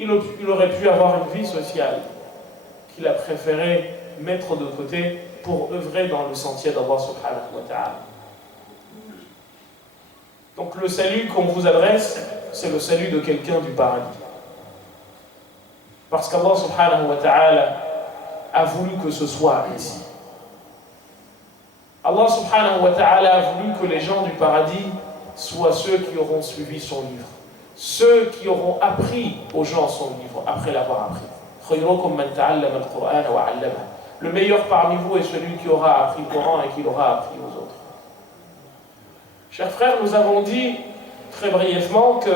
il aurait pu avoir une vie sociale qu'il a préféré mettre de côté pour œuvrer dans le sentier d'Allah subhanahu wa ta'ala. Donc le salut qu'on vous adresse, c'est le salut de quelqu'un du paradis. Parce qu'Allah subhanahu wa ta'ala a voulu que ce soit ainsi. Allah subhanahu wa ta'ala a voulu que les gens du paradis soient ceux qui auront suivi son livre, ceux qui auront appris aux gens son livre après l'avoir appris. Le meilleur parmi vous est celui qui aura appris le Coran et qui l'aura appris aux autres. Chers frères, nous avons dit très brièvement que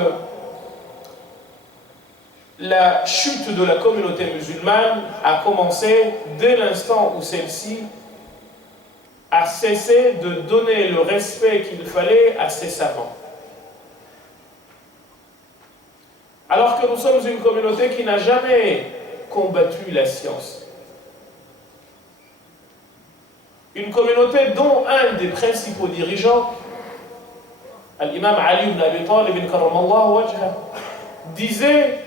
la chute de la communauté musulmane a commencé dès l'instant où celle-ci a cessé de donner le respect qu'il fallait à ses savants. Alors que nous sommes une communauté qui n'a jamais combattu la science. Une communauté dont un des principaux dirigeants, l'imam Ali ibn Abi Talib karramallahu wajhah, disait: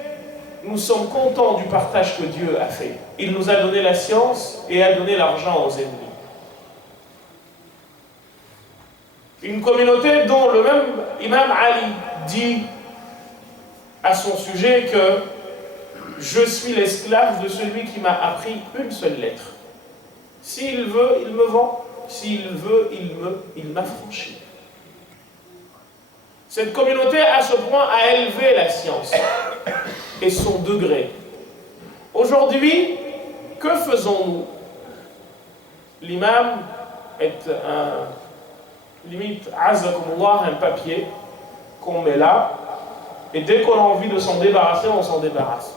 nous sommes contents du partage que Dieu a fait. Il nous a donné la science et a donné l'argent aux ennemis. Une communauté dont le même imam Ali dit à son sujet que je suis l'esclave de celui qui m'a appris une seule lettre. S'il veut, il me vend. S'il veut, il m'affranchit. Cette communauté, à ce point, a élevé la science et son degré. Aujourd'hui, que faisons-nous? L'imam est limite, un papier qu'on met là, et dès qu'on a envie de s'en débarrasser, on s'en débarrasse.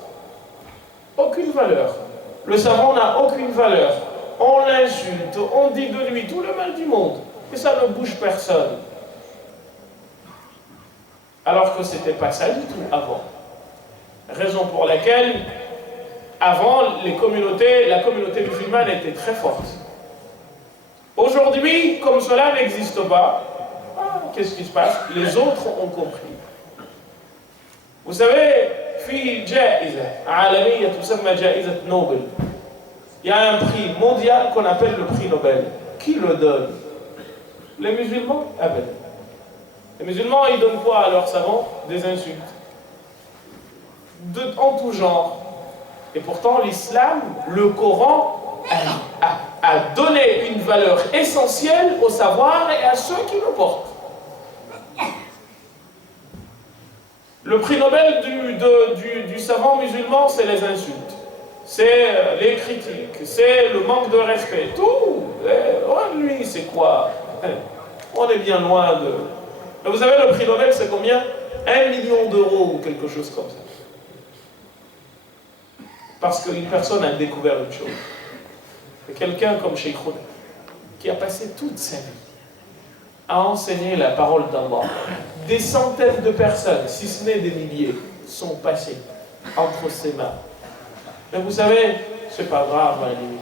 Aucune valeur. Le savant n'a aucune valeur. On l'insulte, on dit de lui tout le mal du monde, et ça ne bouge personne. Alors que ce n'était pas ça du tout avant. Raison pour laquelle, avant, la communauté musulmane était très forte. Aujourd'hui, comme cela n'existe pas, qu'est-ce qui se passe? Les autres ont compris. Vous savez, في جائزة عالمية تسمى جائزة Nobel. Il y a un prix mondial qu'on appelle le prix Nobel. Qui le donne? Les musulmans? Ah ben. Les musulmans, ils donnent quoi à leurs savants? Des insultes. En tout genre. Et pourtant, l'islam, le Coran, a donné une valeur essentielle au savoir et à ceux qui le portent. Le prix Nobel du savant musulman, c'est les insultes, c'est les critiques, c'est le manque de respect, tout. Lui, c'est quoi? On est bien loin de... Mais vous savez, le prix Nobel, c'est combien? 1 million d'euros ou quelque chose comme ça. Parce qu'une personne a découvert une chose. Quelqu'un comme Cheikh Khouda, qui a passé toute sa vie à enseigner la parole d'Allah. Des centaines de personnes, si ce n'est des milliers, sont passées entre ses mains. Mais vous savez, c'est pas grave à la limite.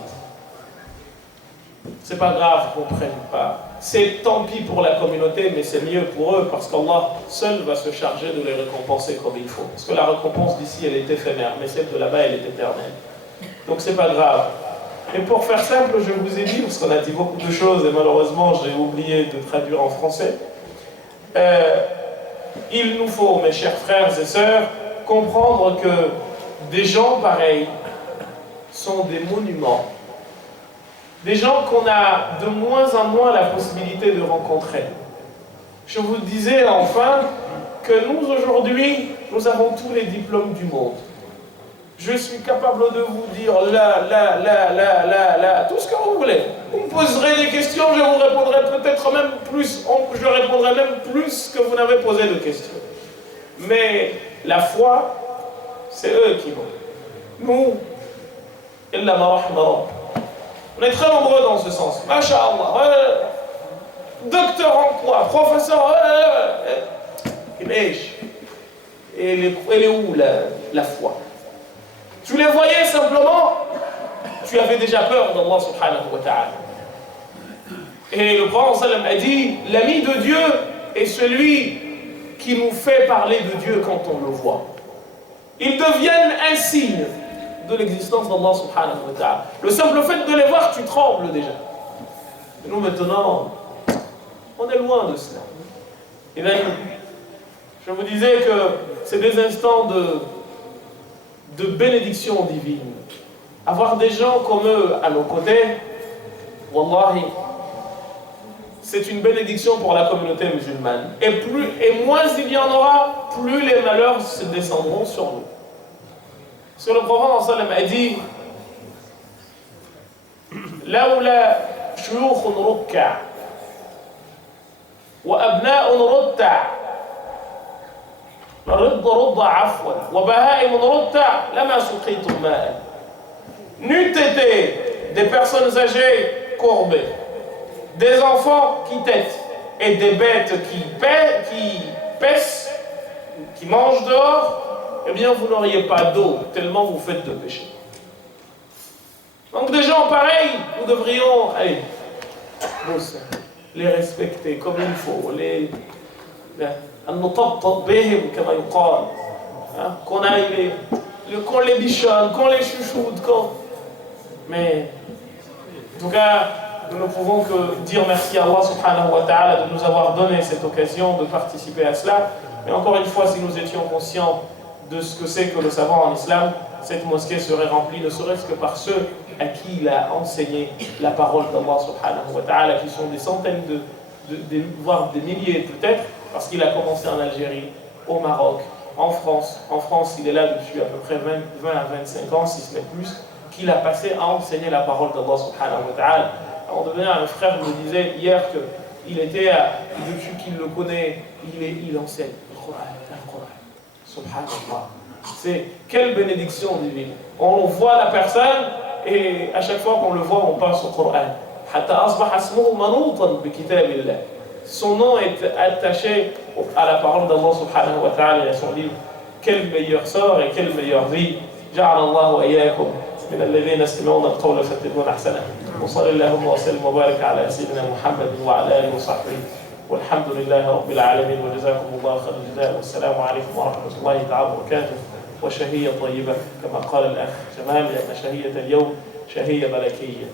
C'est pas grave qu'on ne prenne pas. C'est tant pis pour la communauté, mais c'est mieux pour eux, parce qu'Allah seul va se charger de les récompenser comme il faut. Parce que la récompense d'ici, elle est éphémère, mais celle de là-bas, elle est éternelle. Donc c'est pas grave. Et pour faire simple, je vous ai dit, parce qu'on a dit beaucoup de choses, et malheureusement, j'ai oublié de traduire en français. Il nous faut, mes chers frères et sœurs, comprendre que des gens pareils sont des monuments. Des gens qu'on a de moins en moins la possibilité de rencontrer. Je vous disais enfin que nous, aujourd'hui, nous avons tous les diplômes du monde. Je suis capable de vous dire tout ce que vous voulez. Vous me poserez des questions, je vous répondrai peut-être même plus, je répondrai même plus que vous n'avez posé de questions. Mais la foi, c'est eux qui vont. Nous, on est très nombreux dans ce sens. Masha'Allah. Docteur en quoi? Professeur. Et elle est où la foi? Tu les voyais simplement, tu avais déjà peur d'Allah subhanahu wa ta'ala. Et le prophète sallam a dit, l'ami de Dieu est celui qui nous fait parler de Dieu quand on le voit. Ils deviennent un signe de l'existence d'Allah subhanahu wa ta'ala. Le simple fait de les voir, tu trembles déjà. Et nous maintenant, on est loin de cela. Et bien, je vous disais que c'est des instants de bénédiction divine. Avoir des gens comme eux à nos côtés, wallahi, c'est une bénédiction pour la communauté musulmane. Et moins il y en aura, plus les malheurs se descendront sur nous. Parce que le prophète sallam a dit لولا شيوخ ركع وأبناء رتع رض عفوا وبهائم رتع لما سقيتم ماء. N'eût été des personnes âgées courbées, des enfants qui têtent et des bêtes qui paissent, qui mangent dehors, eh bien vous n'auriez pas d'eau, tellement vous faites de péché. Donc des gens pareils, nous devrions les respecter comme il faut, qu'on les bichonne, qu'on les chouchoute, mais en tout cas, nous ne pouvons que dire merci à Allah subhanahu wa ta'ala de nous avoir donné cette occasion de participer à cela. Mais encore une fois, si nous étions conscients de ce que c'est que le savant en islam, cette mosquée serait remplie ne serait-ce que par ceux à qui il a enseigné la parole d'Allah subhanahu wa ta'ala, qui sont des centaines, voire des milliers peut-être, parce qu'il a commencé en Algérie, au Maroc, en France. En France, il est là depuis à peu près 20 à 25 ans, si ce n'est plus, qu'il a passé à enseigner la parole d'Allah subhanahu wa ta'ala. Un frère me disait hier qu'il était, depuis qu'il le connaît, il enseigne le Coran. Subhanallah. C'est quelle bénédiction divine. On voit la personne et à chaque fois qu'on le voit, on pense au Coran. Son nom est attaché à la parole d'Allah subhanahu wa ta'ala et à son livre. Quel meilleur sort et quelle meilleure vie. جعل الله وإياكم من الذين يستمعون القول فيتبعون أحسنه. وصلى اللهم وسلم وبارك على سيدنا محمد وعلى آله وصحبه والحمد لله رب العالمين وجزاكم الله خير الجزاء والسلام عليكم ورحمة الله تعالى وبركاته وشهية طيبة كما قال الأخ جمال لأن شهية اليوم شهية ملكية.